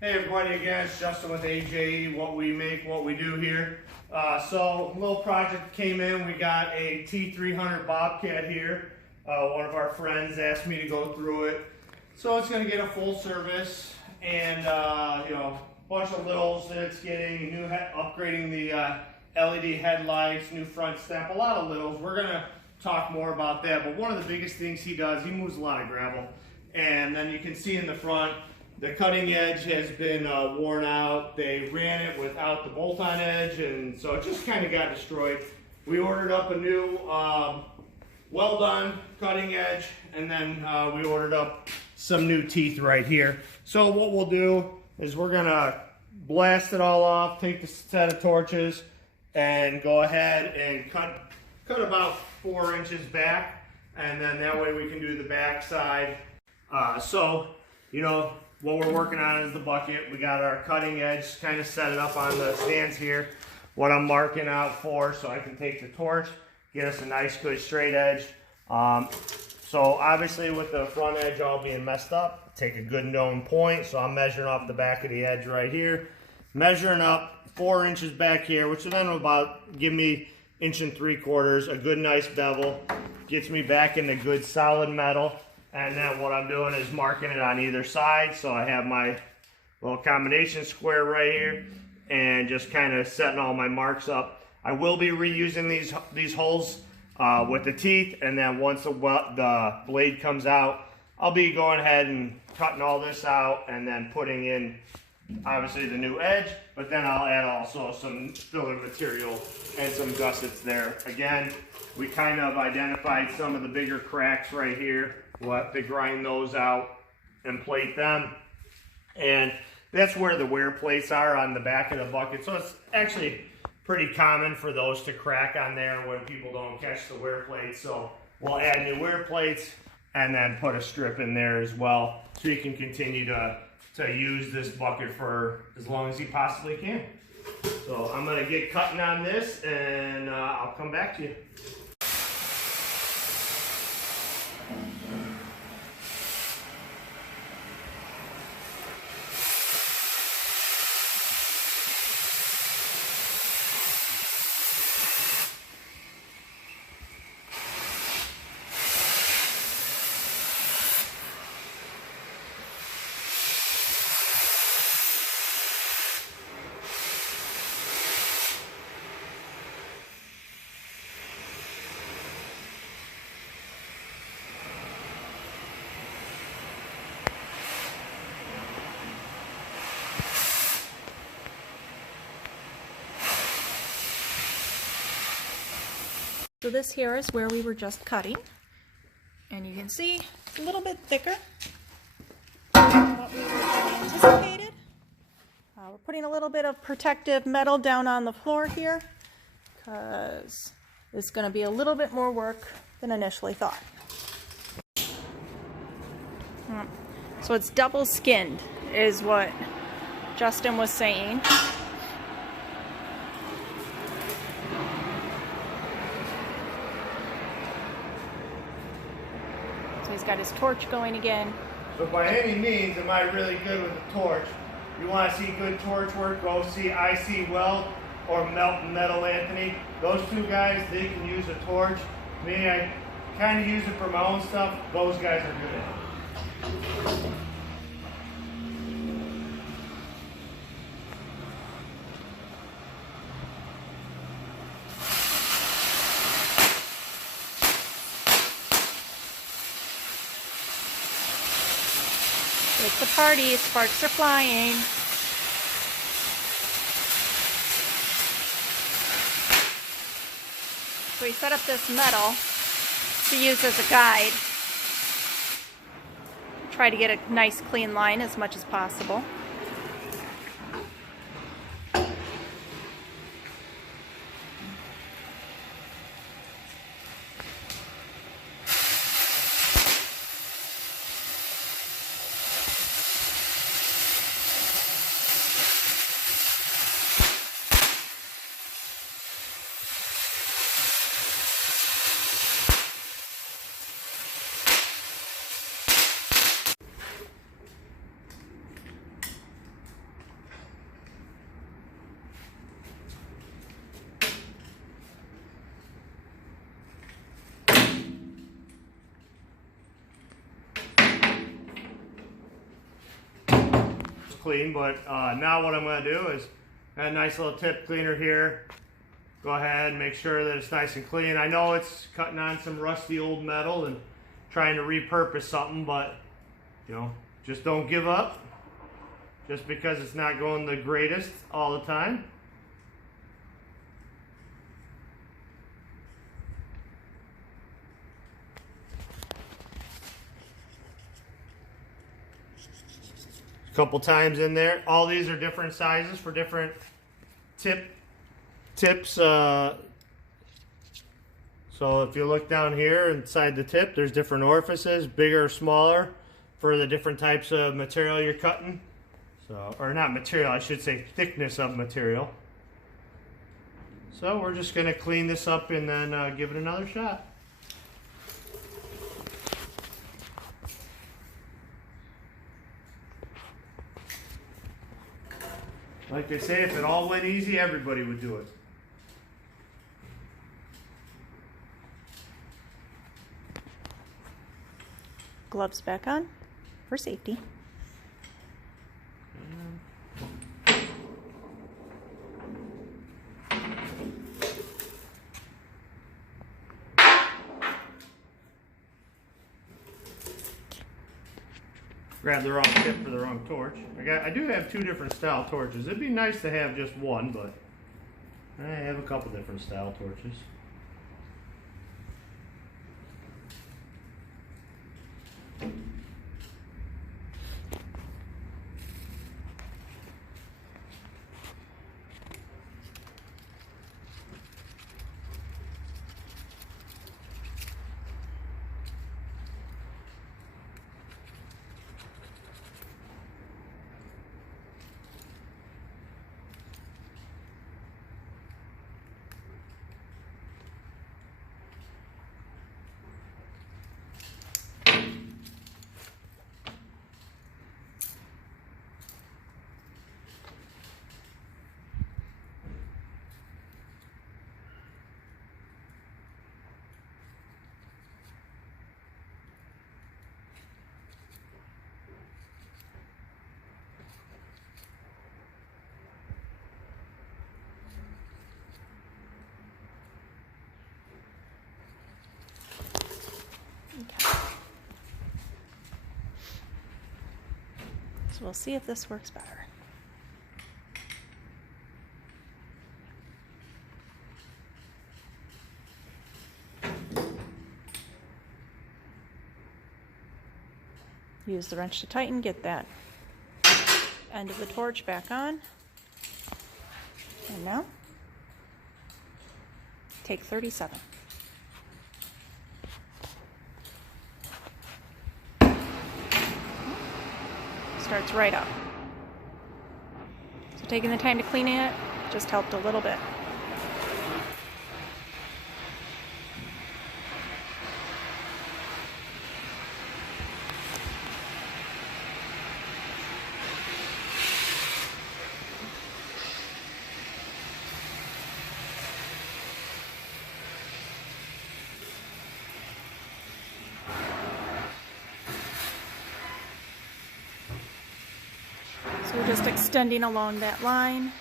Hey everybody, again, it's Justin with A.J.E. What we make, what we do here. So a little project came in. We got a T300 Bobcat here. One of our friends asked me to go through it. So it's going to get a full service and a bunch of littles that it's getting, upgrading the LED headlights, new front step, a lot of littles. We're going to talk more about that, but one of the biggest things he does, he moves a lot of gravel. And then you can see in the front, the cutting edge has been worn out. They ran it without the bolt-on edge, and so it just kind of got destroyed. We ordered up a new well-done cutting edge, and then we ordered up some new teeth right here. So what we'll do is we're gonna blast it all off, take the set of torches, and go ahead and cut about 4 inches back, and then that way we can do the back side. What we're working on is the bucket. We got our cutting edge, kind of set it up on the stands here. What I'm marking out for, so I can take the torch, get us a nice good straight edge. So obviously with the front edge all being messed up, take a good known point. So I'm measuring off the back of the edge right here. Measuring up 4 inches back here, which will then about give me 1 3/4, a good nice bevel. Gets me back into good solid metal. And then what I'm doing is marking it on either side. So I have my little combination square right here and just kind of setting all my marks up. I will be reusing these holes with the teeth, and then once the blade comes out, I'll be going ahead and cutting all this out and then putting in obviously the new edge, but then I'll add also some filler material and some gussets there. Again, we kind of identified some of the bigger cracks right here. We'll have to grind those out and plate them. And that's where the wear plates are on the back of the bucket. So it's actually pretty common for those to crack on there when people don't catch the wear plates. So we'll add new wear plates and then put a strip in there as well, so you can continue to use this bucket for as long as you possibly can. So I'm gonna get cutting on this, and I'll come back to you. So this here is where we were just cutting, and you can see it's a little bit thicker than what we anticipated. We're putting a little bit of protective metal down on the floor here because it's going to be a little bit more work than initially thought. So it's double skinned is what Justin was saying. He's got his torch going again. So by any means, am I really good with the torch? You want to see good torch work, go see I.C. Weld or Metal Anthony. Those two guys, they can use a torch. Me, I kind of use it for my own stuff. Those guys are good at it. It's a party, sparks are flying. So we set up this metal to use as a guide. Try to get a nice clean line as much as possible. clean, but now what I'm going to do is got a nice little tip cleaner here. Go ahead and make sure that it's nice and clean. I know it's cutting on some rusty old metal and trying to repurpose something, but you know, just don't give up just because it's not going the greatest all the time. A couple times in there. All these are different sizes for different tips. So if you look down here inside the tip, there's different orifices, bigger or smaller, for the different types of material you're cutting. So, or not material, I should say thickness of material. So we're just going to clean this up and then give it another shot. Like I say, if it all went easy, everybody would do it. Gloves back on for safety. Grab the wrong tip for the wrong torch. I do have two different style torches. It'd be nice to have just one, but I have a couple different style torches. So we'll see if this works better. Use the wrench to tighten, get that end of the torch back on. And now, take 37. Starts right up. So taking the time to clean it just helped a little bit. So we're just extending along that line.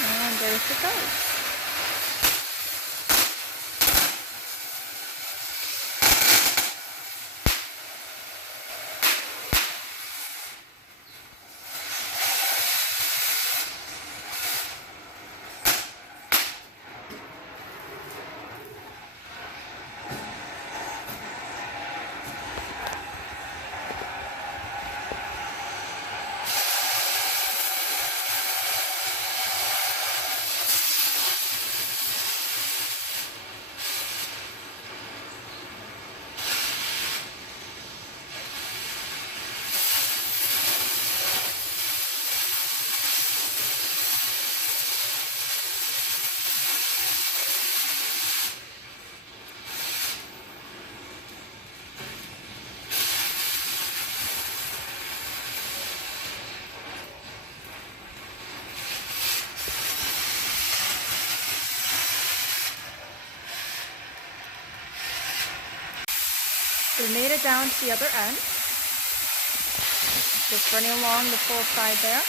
And there it goes. We made it down to the other end. Just running along the full side there.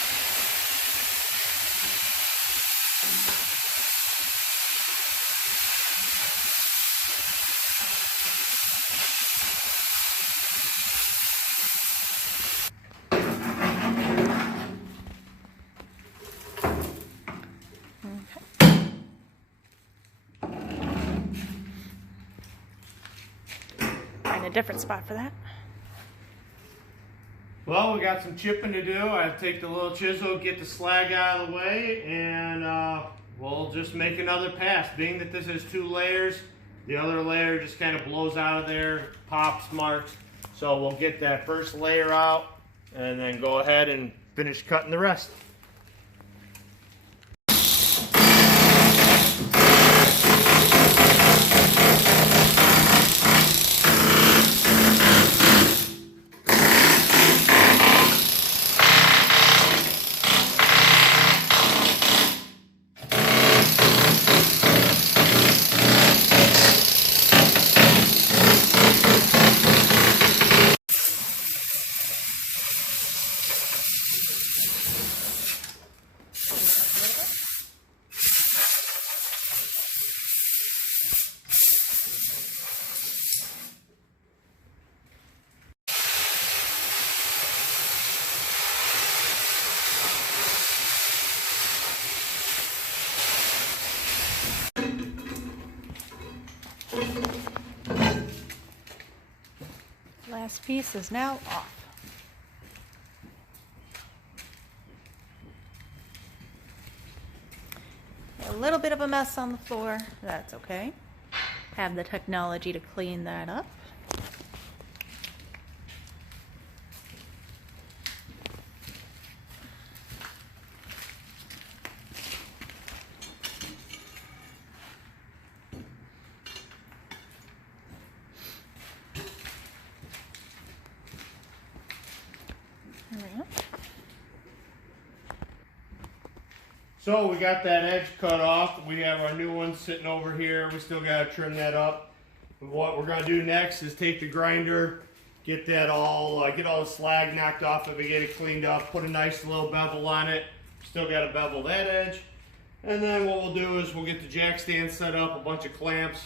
Find a different spot for that. Well, we got some chipping to do. I take the little chisel, get the slag out of the way, and we'll just make another pass. Being that this is 2 layers, the other layer just kind of blows out of there, pops, marks. So we'll get that first layer out and then go ahead and finish cutting the rest. Last piece is now off. A little bit of a mess on the floor, that's okay. Have the technology to clean that up. There we go. So we got that edge cut off. We have our new one sitting over here. We still got to trim that up. But what we're going to do next is take the grinder, get that all, get all the slag knocked off of it, get it cleaned up, put a nice little bevel on it. Still got to bevel that edge. And then what we'll do is we'll get the jack stand set up, a bunch of clamps,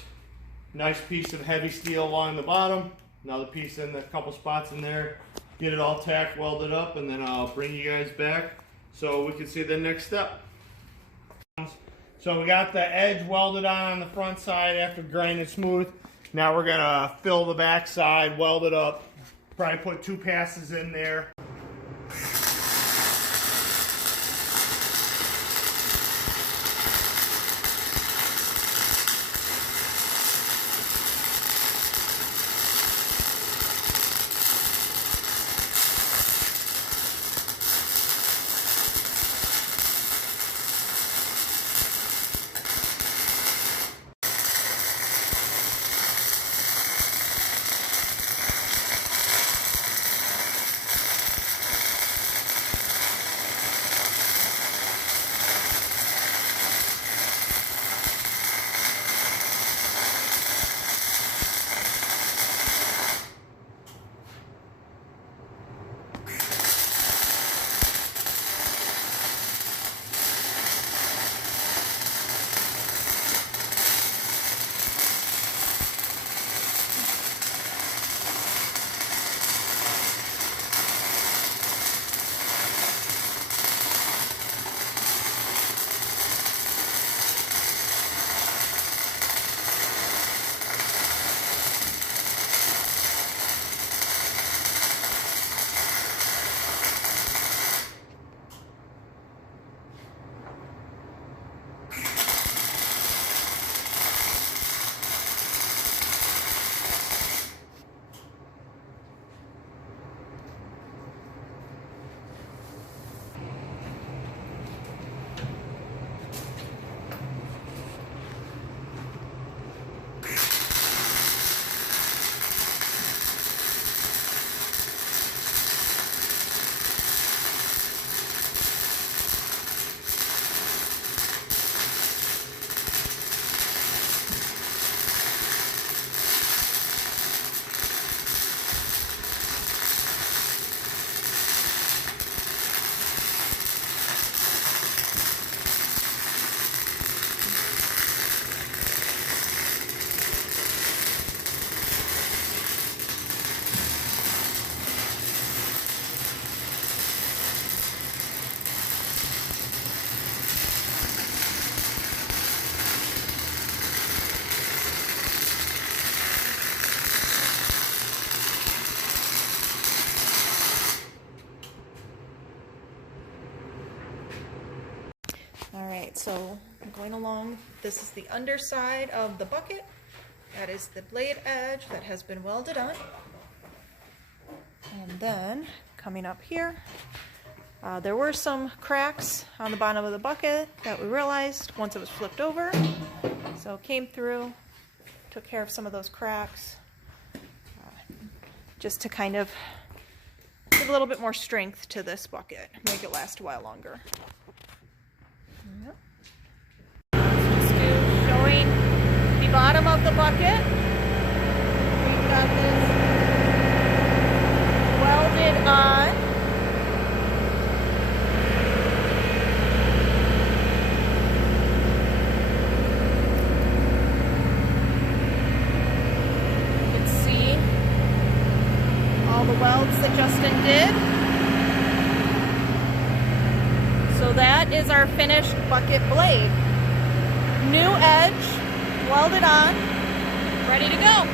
nice piece of heavy steel along the bottom, another piece in the couple spots in there. Get it all tack welded up, and then I'll bring you guys back so we can see the next step. So we got the edge welded on the front side after grinding smooth. Now we're gonna fill the back side, weld it up, probably put 2 passes in there. going along. This is the underside of the bucket. That is the blade edge that has been welded on. And then coming up here, there were some cracks on the bottom of the bucket that we realized once it was flipped over. So came through, took care of some of those cracks, just to kind of give a little bit more strength to this bucket, make it last a while longer. Yep. Let's do showing the bottom of the bucket. We've got this welded on. The welds that Justin did. So that is our finished bucket blade. New edge, welded on, ready to go.